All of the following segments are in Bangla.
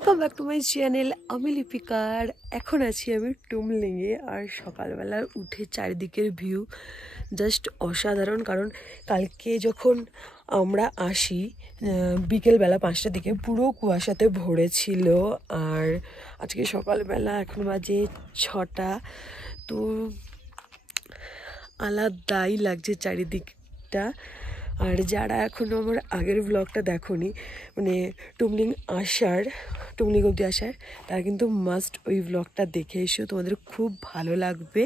Welcome back to my channel. আমি লিপিকার। এখন আছি আমি টুমলিংয়ে, আর সকালবেলা উঠে চারিদিকের ভিউ জাস্ট অসাধারণ। কারণ কালকে যখন আমরা আসি বিকেলবেলা 5টার দিকে পুরো কুয়াশাতে ভরেছিল, আর আজকে সকালবেলা এখন বাজে 6টা। তো আলাদাই লাগছে চারিদিকটা। আর যারা এখনও আমার আগের ব্লগটা দেখোনি, মানে টুমলিং অবধি আসার, তারা কিন্তু মাস্ট ওই ব্লগটা দেখে এসো, তোমাদের খুব ভালো লাগবে।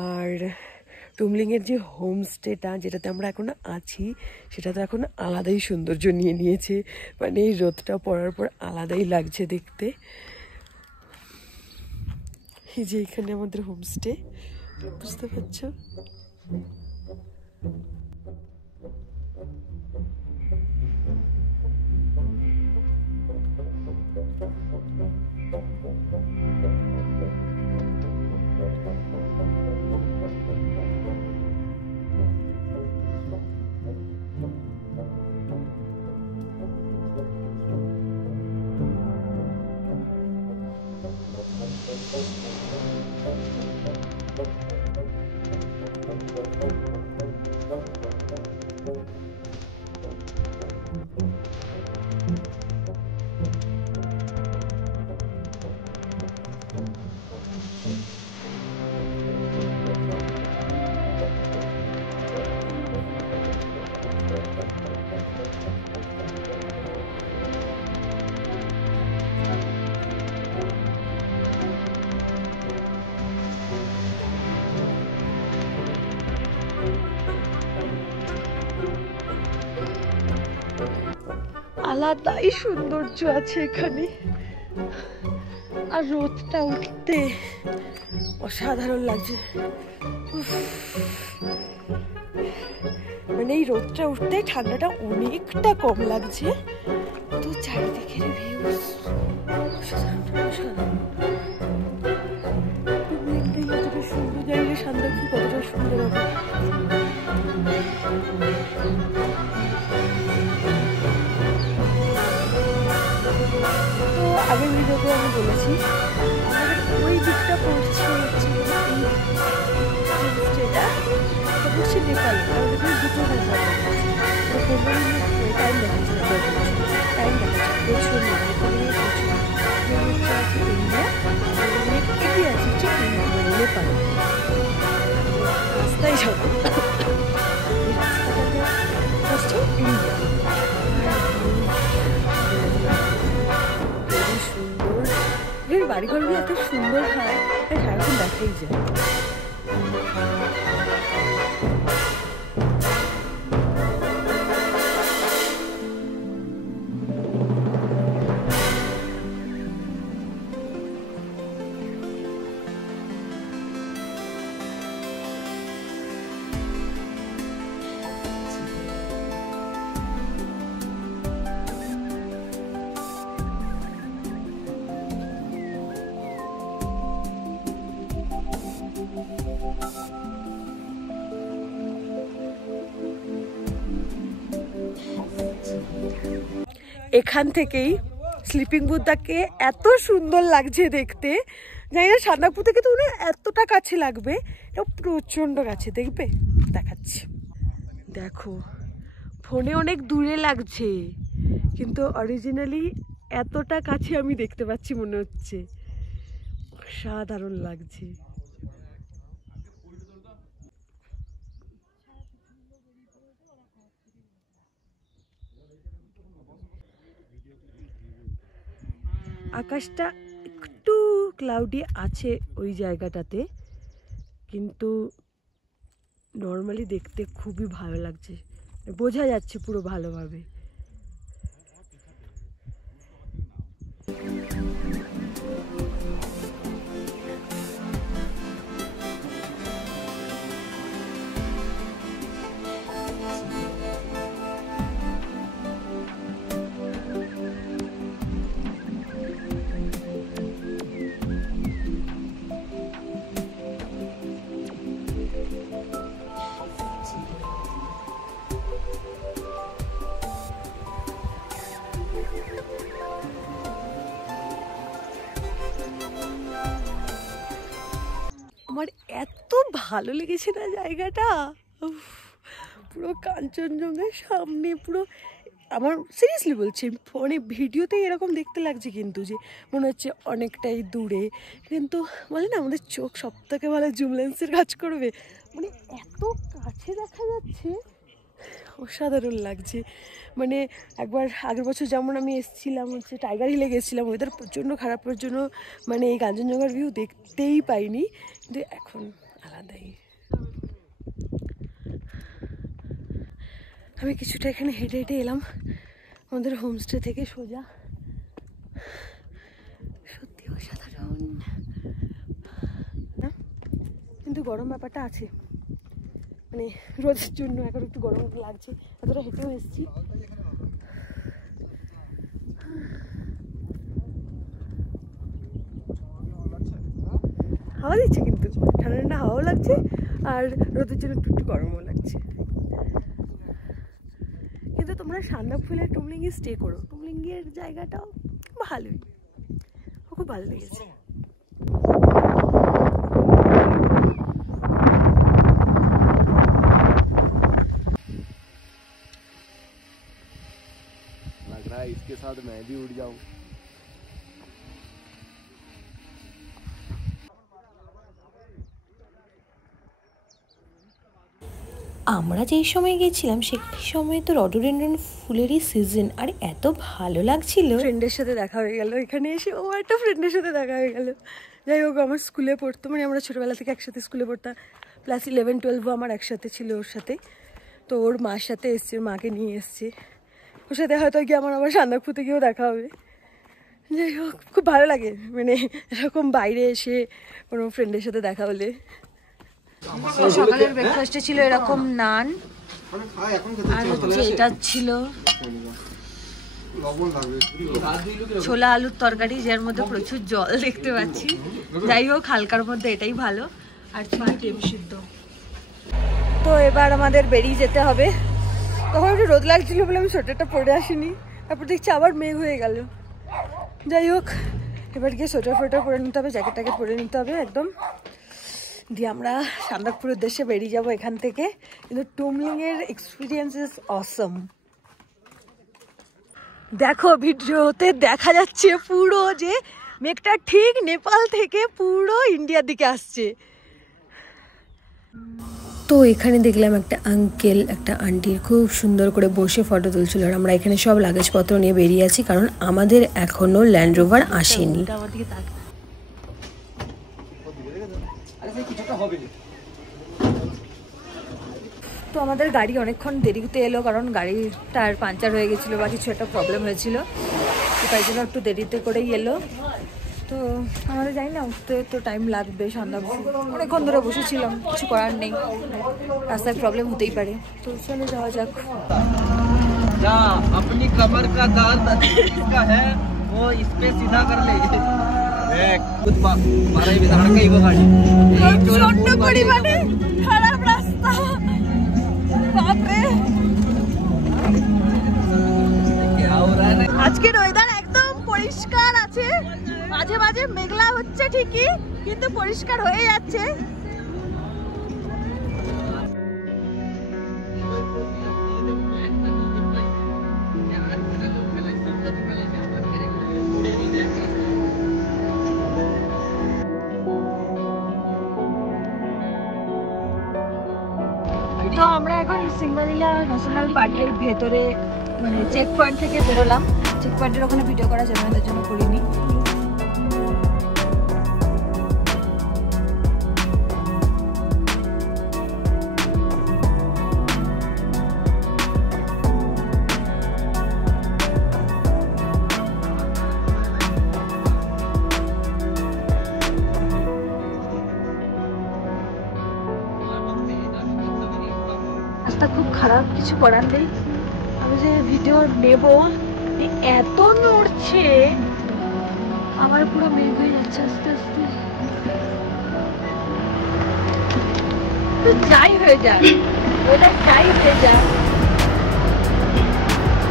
আর টুমলিংয়ের যে হোমস্টেটা যেটাতে আমরা এখন আছি, সেটা তো এখন আলাদাই সৌন্দর্য নিয়ে নিয়েছে। মানে এই রোদটা পড়ার পর আলাদাই লাগছে দেখতে। এই যে এখানে আমাদের হোমস্টে, বুঝতে পারছো? আলাদাই সৌন্দর্য আছে এখানে, আর রোদটা উঠতে অসাধারণ লাগছে। মানে এই রোদটা উঠতে ঠান্ডাটা অনেকটা কম লাগছে। তো চারিদিকের ভিউ অসাধারণ অসাধারণ। যতটা সুন্দর, জানি না সান্দাকফু কতটা সুন্দর হবে। তো আগের ভিডিওতে আমি বলেছি আমাদের ওই দিকটা পড়ছে হচ্ছে হোমস্টেটা, এটা পড়ছে নেপালে। আমাদের এখানে দুটো হোমস্টে টাইম দেখাচ্ছে প্রচুর আছে ইন্ডিয়া, এটি আছে হচ্ছে নেপাল। রাস্তায় যাবো, এই রাস্তাটাতে হচ্ছে ইন্ডিয়া। সুন্দর বাড়িঘরগুলো এত সুন্দর হয়, সারাক্ষণ দেখাই যায়। এখান থেকেই স্লিপিং বুথটাকে এত সুন্দর লাগছে দেখতে। জানি না সান্দাকফু থেকে তো এতটা কাছে লাগবে, এটা প্রচণ্ড কাছে, দেখবে দেখাচ্ছি। দেখো ফোনে অনেক দূরে লাগছে, কিন্তু অরিজিনালি এতটা কাছে আমি দেখতে পাচ্ছি, মনে হচ্ছে সাধারণ লাগছে। আকাশটা একটু ক্লাউডি আছে ওই জায়গাটাতে, কিন্তু নর্মালি দেখতে খুবই ভালো লাগছে, বোঝা যাচ্ছে পুরো ভালোভাবে। আমার এত ভালো লেগেছে না জায়গাটা, পুরো কাঞ্চনজঙ্ঘার সামনে পুরো। আমার সিরিয়াসলি বলছি, ফোনে ভিডিওতে এরকম দেখতে লাগছে, কিন্তু যে মনে হচ্ছে অনেকটাই দূরে, কিন্তু বলে না আমাদের চোখ সব থেকে ভালো জুম লেন্সের কাজ করবে, মানে এত কাছে দেখা যাচ্ছে, অসাধারণ লাগছে। মানে একবার আগের বছর যেমন আমি এসেছিলাম হচ্ছে টাইগার হিলে গেছিলাম, ওয়েদার প্রচণ্ড খারাপের জন্য মানে এই কাঞ্চনজঙ্ঘার ভিউ দেখতেই পাইনি, কিন্তু এখন আলাদাই। আমি কিছুটা এখানে হেঁটে হেঁটে এলাম আমাদের হোমস্টে থেকে সোজা, সত্যি অসাধারণ না, কিন্তু গরম ব্যাপারটা আছে, মানে রোদের জন্য এখন একটু গরম লাগছে, এতটা হেঁটেও এসেছি। হাওয়া দিচ্ছে, কিন্তু ঠান্ডা ঠান্ডা হাওয়াও লাগছে, আর রোদের জন্য একটু একটু গরমও লাগছে। কিন্তু তোমরা সান্দাকফুলে টুমলিংয়ে স্টে করো, টুমলিংয়ের জায়গাটাও ভালোই, খুব ভালো লেগেছে। लग रहा है इसके साथ मैं भी उड़ जाऊं। আমরা যেই সময় গেছিলাম সেই সময় তো রডোডেনড্রন ফুলেরই সিজন, আর এত ভালো লাগছিল। ফ্রেন্ডের সাথে দেখা হয়ে গেল এখানে এসে, ও একটা ফ্রেন্ডের সাথে দেখা হয়ে গেল। যাই হোক, আমার স্কুলে পড়তো, মানে আমরা ছোটোবেলা থেকে একসাথে স্কুলে পড়তাম, ক্লাস 11-12ও আমার একসাথে ছিল ওর সাথে। তো ওর মার সাথে এসছে, ওর মাকে নিয়ে এসছে, ওর সাথে হয়তো গিয়ে আমার সান্দাকফুতে গিয়েও দেখা হবে। যাই হোক, খুব ভালো লাগে মানে এরকম বাইরে এসে কোনো ফ্রেন্ডের সাথে দেখা হলে। সকালের ব্রেকফাস্টে ছিল এরকম নান, আর হচ্ছে এটা ছিল ছোলা আলুর তরকারি, যার মধ্যে প্রচুর জল দেখতে পাচ্ছি। যাই হোক, হালকার মধ্যে এটাই ভালো, আর ছিল ডিম সিদ্ধ। তো এবার আমাদের বেরিয়ে যেতে হবে। তখন একটু রোদ লাগছিল বলে আমি সোয়েটারটা পরে আসিনি, তারপর দেখছি আবার মেঘ হয়ে গেল। যাই হোক, এবার গিয়ে সোয়েটার ফোয়েটার পরে নিতে হবে, জ্যাকেট ট্যাকেট পরে নিতে হবে একদম, দিয়ে আমরা সান্দাকফুর উদ্দেশ্যে বেরিয়ে যাব এখান থেকে। কিন্তু টুমলিংয়ের এক্সপিরিয়েন্স ইজ অসম। দেখো ভিডিওতে দেখা যাচ্ছে পুরো যে মেঘটা ঠিক নেপাল থেকে পুরো ইন্ডিয়ার দিকে আসছে। তো এখানে দেখলাম একটা আঙ্কেল একটা আন্টির খুব সুন্দর করে বসে ফটো তুলছিল, আর আমরা এখানে সব লাগেজপত্র নিয়ে বেরিয়ে আছি, কারণ আমাদের এখনো ল্যান্ড রোভার আসেনি। তো আমাদের গাড়ি অনেকক্ষণ দেরিতে এলো, কারণ গাড়ির টায়ার পাঞ্চার হয়ে গেছিলো বা কিছু একটা প্রবলেম হয়েছিল, তো তাই জন্য একটু দেরিতে করেই এলো। তো আমাদের জানি না উঠতে তো টাইম লাগবে, সান্দাকফু অনেকক্ষণ ধরে বসেছিলাম, কিছু করার নেই, রাস্তায় প্রবলেম হতেই পারে। তো চলে যাওয়া যাক। अपनी कमर का दर्द इसका है वो इस पे सीधा कर ले। खुद मारा ही बिना कई वो गाड़ी প্রচন্ড পরিমাণে খারাপ রাস্তা, বাপরে। क्या हो रहा है। আজকের ওয়েদার একদম মাঝে মাঝে মেঘলা হচ্ছে ঠিকই, কিন্তু পরিষ্কার হয়ে যাচ্ছে। তো আমরা এখন সিংবালিলা ন্যাশনাল পার্কের ভেতরে মানে চেক পয়েন্ট থেকে বেরোলাম। চেক পয়েন্টের ওখানে ভিডিও করা যাবে না, তার জন্য করিনি। রাস্তা খুব খারাপ, কিছু করার নেই। আমি যে ভিডিও নেব, এত নড়ছে, আমার পুরো মেঘ হয়ে যাচ্ছে আস্তে আস্তে। তো যাই হয়ে যাক, ওটা যাই হয়ে যাক,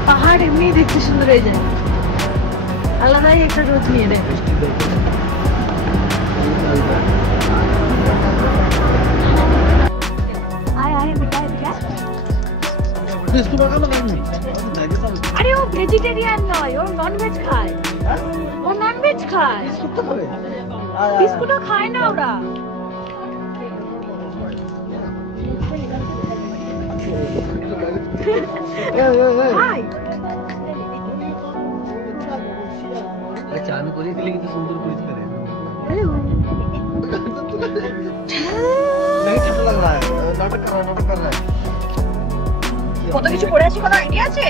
পাহাড় এমনি দেখতে সুন্দর হয়ে যায়, আলাদাই একটা রোদ নিয়ে নেয়। আরে ও ভেজিটেরিয়ান নয়, ও ননভেজ খায়। ও ননভেজ খায়, বিস্কুটও খায় না ওরা। হাই चालू করে দিলে কিন্তু সুন্দর করে করে হ্যালো नहीं अच्छा लग रहा है नाटक कर रहा है কত কিছু পড়ে আছে, কোনো আইডিয়া আছে?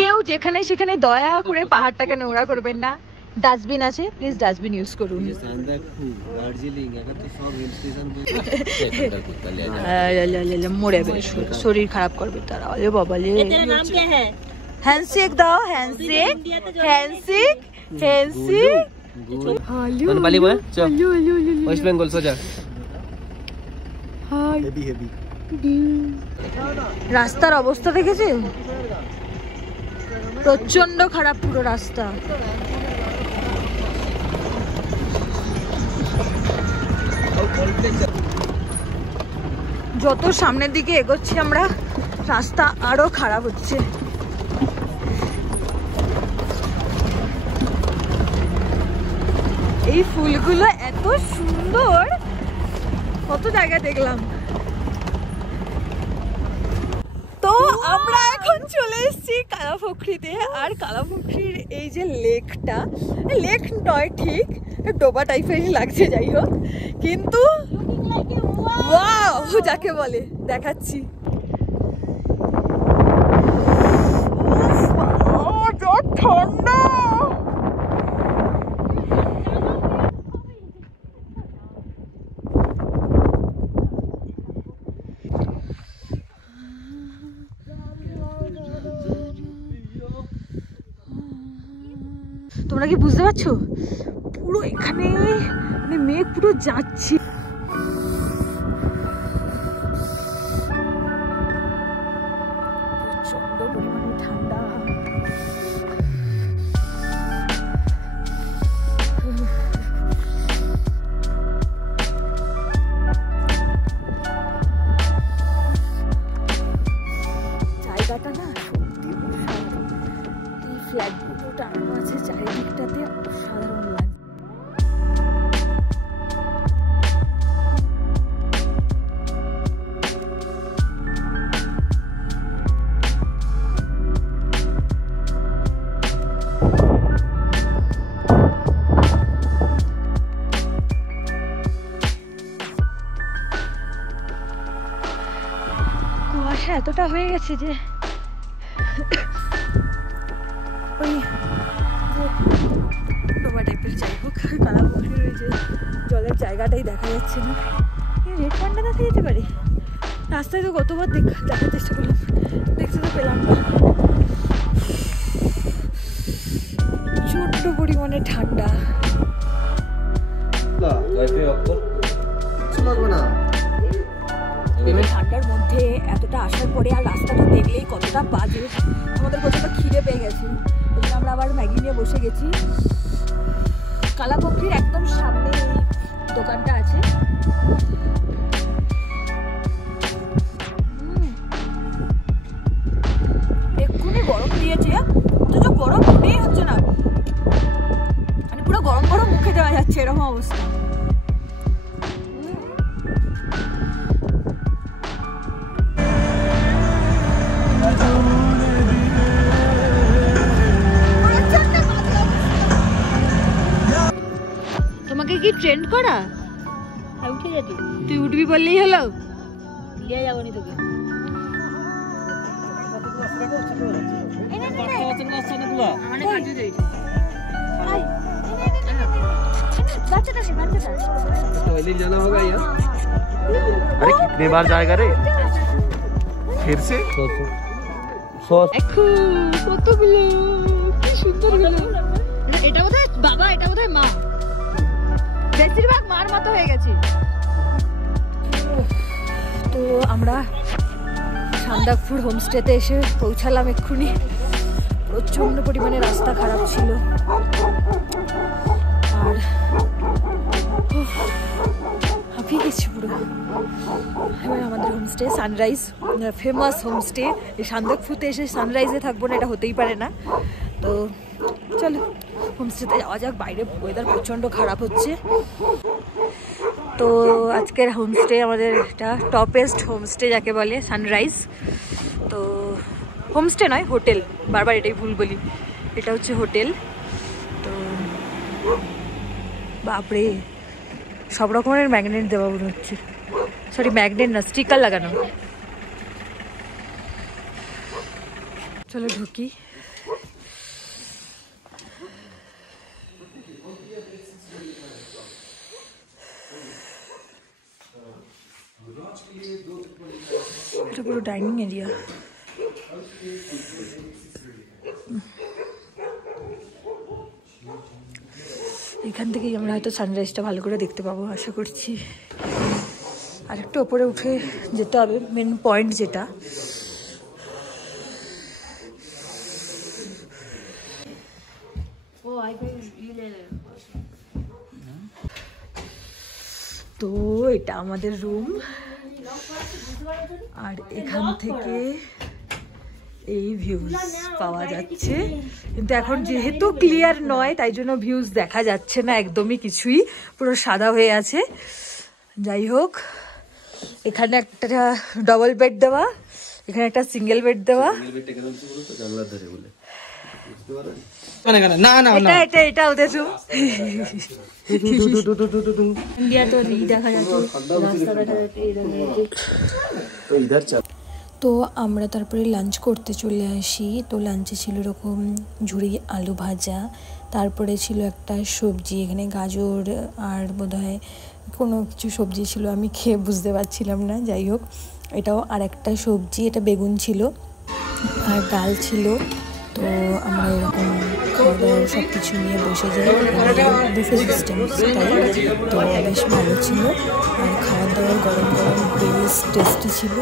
কেউ যেখানে সেখানে দয়া করে পাহাড়টাকে নোংরা করবেন না। ডাস্টবিন আছে, প্লিজ ডাস্টবিন ইউজ করুন। মরে যাবে, শরীর খারাপ করবে তারা। আরে বাবা লে, হ্যান্ডশেক দাও, হ্যান্ডশেক হ্যান্ডশেক হ্যান্ডশেক। नेपाली में चल वेस्ट बंगाल सो जा হাই हेवी हेवी রাস্তার অবস্থা দেখেছে, প্রচন্ড খারাপ পুরো রাস্তা। যত সামনের দিকে এগোচ্ছি আমরা, রাস্তা আরো খারাপ হচ্ছে। এই ফুলগুলো এত সুন্দর, কত জায়গা দেখলাম। তো আমরা এখন চলে এসেছি কালাপুকুরিতে। আর কালাপুকুরির এই যে লেকটা, লেক নয় ঠিক, ডোবা টাইপেরই লাগছে, যাই হোক, কিন্তু ওয়াও যাকে বলে দেখাচ্ছি। ঠান্ডা, তোমরা কি বুঝতে পারছো? পুরো এখানে মানে মেঘ পুরো যাচ্ছে। প্রচন্ড পরিমাণে ঠান্ডা। জায়গাটা না সত্যি অসাধারণ। এই ফ্ল্যাগগুলো টানানো আছে চারিদিকটাতে, অসাধারণ লাগে। কুয়াশা এতটা হয়ে গেছে যে ওই ডোবা টাইপের, যাই হোক, কালাপুকুরির ওই যে জলের জায়গাটাই দেখা যাচ্ছে না। রেড পান্ডা দেখা যেতে পারে? রাস্তায় তো কতবার দেখার চেষ্টা করলাম, দেখতে তো পেলাম না। প্রচণ্ড পরিমাণে ঠান্ডা। ঠান্ডার মধ্যে এতটা আসার পরে আর রাস্তাটা দেখলেই কতটা বাজে, আমাদের কতটা খিদে পেয়ে গেছে। আমরা আবার ম্যাগি নিয়ে বসে গেছি। কালাপক্ষীর একদম সামনে এই দোকানটা আছে। এক্ষুনি গরম দিয়েছে, অথচ গরম মনেই হচ্ছে না, মানে পুরো গরম গরম মুখে দেওয়া যাচ্ছে এরকম অবস্থা। তোমাকে কি ট্রেন্ড করা? উঠে যেতি, তুই উঠবি বললেই হলো, নিয়ে যাবো নি তোকে। अरे कितने बार जाएगा रे फिर से? কতগুলো কি সুন্দর গুলো। এটা বোধহয় বাবা, এটা বোধহয় মা, বেশিরভাগ মার মতো হয়ে গেছে। তো আমরা সান্দাকপুর হোমস্টেতে এসে পৌঁছালাম এক্ষুনি। প্রচণ্ড পরিমাণে রাস্তা খারাপ ছিল আর হাঁপিয়ে গেছি পুরো। এবার আমাদের হোমস্টে সানরাইজ, ফেমাস হোমস্টে। এই সান্দাকপুরতে এসে সানরাইজে থাকবো না, এটা হতেই পারে না। তো চলো হোমস্টেতে যাওয়া যাক। বাইরে ওয়েদার প্রচণ্ড খারাপ হচ্ছে। তো আজকের হোমস্টে আমাদের এটা টপেস্ট হোমস্টে যাকে বলে, সানরাইজ। তো হোমস্টে নয়, হোটেল, বারবার এটাই ভুল বলি, এটা হচ্ছে হোটেল। তো বাপরে সব রকমের ম্যাগনেট দেওয়া মনে হচ্ছে, সরি ম্যাগনেট না, স্টিকার লাগানো। চলো ঢুকি। এটা পুরো ডাইনিং এরিয়া। এখান থেকেই আমরা হয়তো সানরাইজটা ভালো করে দেখতে পাবো আশা করছি। আর একটু ওপরে উঠে যেতে হবে, মেন পয়েন্ট যেটা। তো এটা আমাদের রুম, আর এখান থেকে এই ভিউজ পাওয়া যাচ্ছে। কিন্তু এখন যেহেতু ক্লিয়ার নয় তাই জন্য ভিউজ দেখা যাচ্ছে না একদমই, কিছুই পুরো সাদা হয়ে আছে। যাই হোক, এখানে একটা ডবল বেড দেওয়া, এখানে একটা সিঙ্গেল বেড দেওয়া। এটা এটা ওদের রুম। ইন্ডিয়া তো দেখা যাচ্ছে, রাস্তা দেখা যাচ্ছে। তো আমরা তারপরে লাঞ্চ করতে চলে আসি। তো লাঞ্চে ছিল এরকম ঝুড়ি আলু ভাজা, তারপরে ছিল একটা সবজি, এখানে গাজর আর বোধহয় কোনো কিছু সবজি ছিল, আমি খেয়ে বুঝতে পারছিলাম না। যাই হোক, এটাও আর একটা সবজি, এটা বেগুন ছিল আর ডাল ছিল। তো আমরা এরকম খাওয়া দাওয়া সব কিছু নিয়ে বসে যাই, বুফে সিস্টেম স্টাইল। তো বেশ ভালো ছিল, আর খাওয়া দাওয়া গরম গরম বেশ টেস্টি ছিল।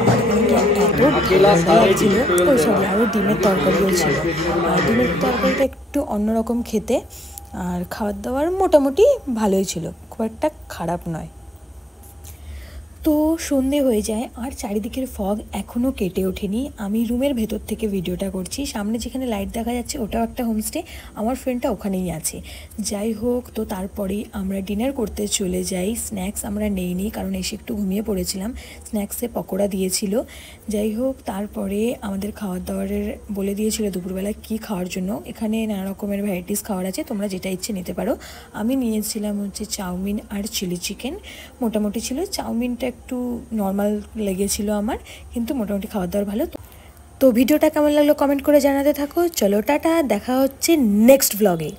আমার এত ভালো লাগছিল। ওই সব আরও ডিমের তরকারিও ছিল, আর ডিমের তরকারিটা একটু অন্যরকম খেতে, আর খাওয়ার দাওয়ার মোটামুটি ভালোই ছিল, খুব একটা খারাপ নয়। তো সন্ধে হয়ে যায় আর চারিদিকের ফগ এখনও কেটে ওঠেনি। আমি রুমের ভেতর থেকে ভিডিওটা করছি, সামনে যেখানে লাইট দেখা যাচ্ছে ওটাও একটা হোমস্টে, আমার ফ্রেন্ডটা ওখানেই আছে। যাই হোক, তো তারপরেই আমরা ডিনার করতে চলে যাই। স্ন্যাক্স আমরা নেইনি কারণ এসে একটু ঘুমিয়ে পড়েছিলাম, স্ন্যাক্সে পকোড়া দিয়েছিল। যাই হোক, তারপরে আমাদের খাওয়ার দাওয়ারের বলে দিয়েছিল দুপুরবেলা কি খাওয়ার জন্য। এখানে নানা রকমের ভ্যারাইটিস খাওয়ার আছে, তোমরা যেটা ইচ্ছে নিতে পারো। আমি নিয়েছিলাম হচ্ছে চাউমিন আর চিলি চিকেন, মোটামুটি ছিল। চাউমিনটা একটু নর্মাল লেগেছিল আমার, কিন্তু মোটামুটি খাওয়া দাওয়ার ভালো। তো ভিডিওটা কেমন লাগলো কমেন্ট করে জানাতে থাকো। চলো টাটা, দেখা হচ্ছে নেক্সট ব্লগে।